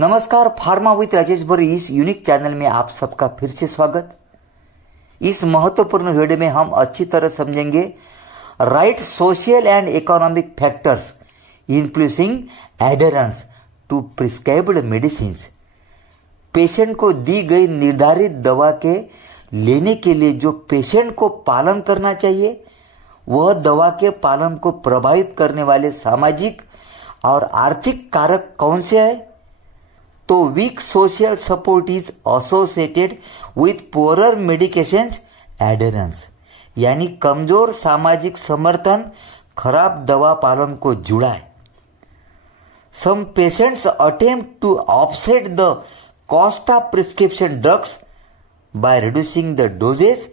नमस्कार, pharma with Rajesh भर इस यूनिक चैनल में आप सबका फिर से स्वागत। इस महत्वपूर्ण वीडियो में हम अच्छी तरह समझेंगे right social and economic factors influencing adherence to prescribed medicine. Patient को दी गई निर्धारित दवा के लेने के लिए जो पेशेंट को पालन करना चाहिए, वह दवा के पालन को प्रभावित करने वाले सामाजिक और आर्थिक कारक कौन से हैं? तो weak social support is associated with poorer medications adherence, यानी कमजोर सामाजिक समर्थन खराब दवा पालन को जुड़ा है। Some patients attempt to offset the cost of prescription drugs by reducing the dosages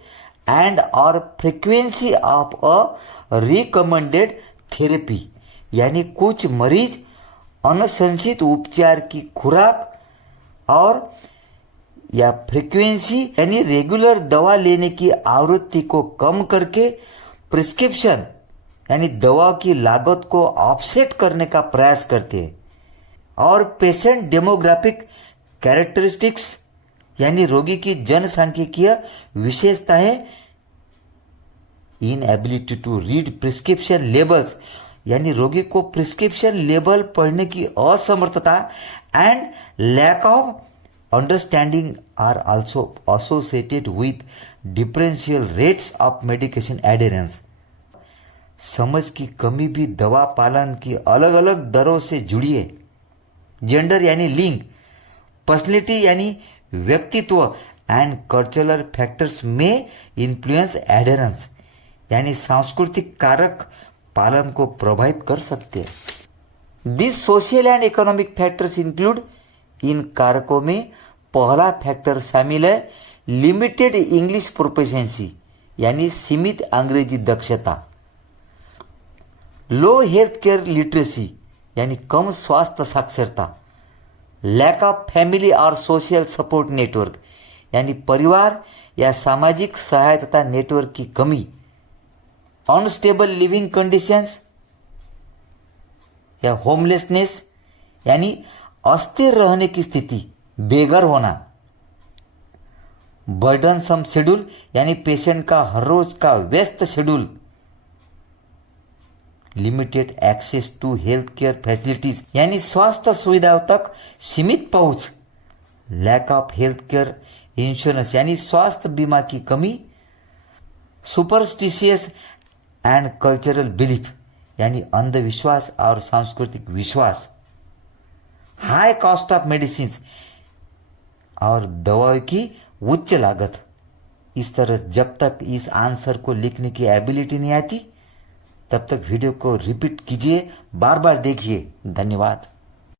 and और frequency of a recommended therapy, यानी कुछ मरीज अनुशंसित उपचार की खुराक और या फ्रीक्वेंसी यानी रेगुलर दवा लेने की आवृत्ति को कम करके प्रिस्क्रिप्शन यानी दवा की लागत को ऑफसेट करने का प्रयास करते हैं। और पेशेंट डेमोग्राफिक कैरेक्टरिस्टिक्स यानी रोगी की जनसांख्यिकीय विशेषताएं, inability to read prescription labels यानी रोगी को प्रिस्क्रिप्शन लेबल पढ़ने की असमर्थता and lack of understanding are also associated with differential rates of medication adherence. समझ की कमी भी दवा पालन की अलग अलग दरों से जुड़ी है। जेंडर यानी लिंग, पर्सनैलिटी यानी व्यक्तित्व and cultural factors may influence adherence, यानी सांस्कृतिक कारक पालन को प्रभावित कर सकते हैं। This social and economic factors include, इन कारकों में पहला फैक्टर शामिल है लिमिटेड इंग्लिश प्रोफिशिएंसी यानी सीमित अंग्रेजी दक्षता, लो हेल्थ केयर लिटरेसी यानी कम स्वास्थ्य साक्षरता, लैक ऑफ फैमिली और सोशल सपोर्ट नेटवर्क यानी परिवार या सामाजिक सहायता नेटवर्क की कमी, अनस्टेबल लिविंग कंडीशंस या होमलेसनेस यानी अस्थिर रहने की स्थिति, बेघर होना, बर्डनसम शेड्यूल यानी पेशेंट का हर रोज का व्यस्त schedule, limited access to health care facilities यानी स्वास्थ्य सुविधाओं तक सीमित पहुंच, lack of health care insurance यानी स्वास्थ्य बीमा की कमी, सुपरस्टिशियस एंड कल्चरल बिलीफ यानी अंधविश्वास और सांस्कृतिक विश्वास, हाई कॉस्ट ऑफ मेडिसिन और दवाओं की उच्च लागत। इस तरह जब तक इस आंसर को लिखने की एबिलिटी नहीं आती, तब तक वीडियो को रिपीट कीजिए, बार बार देखिए। धन्यवाद।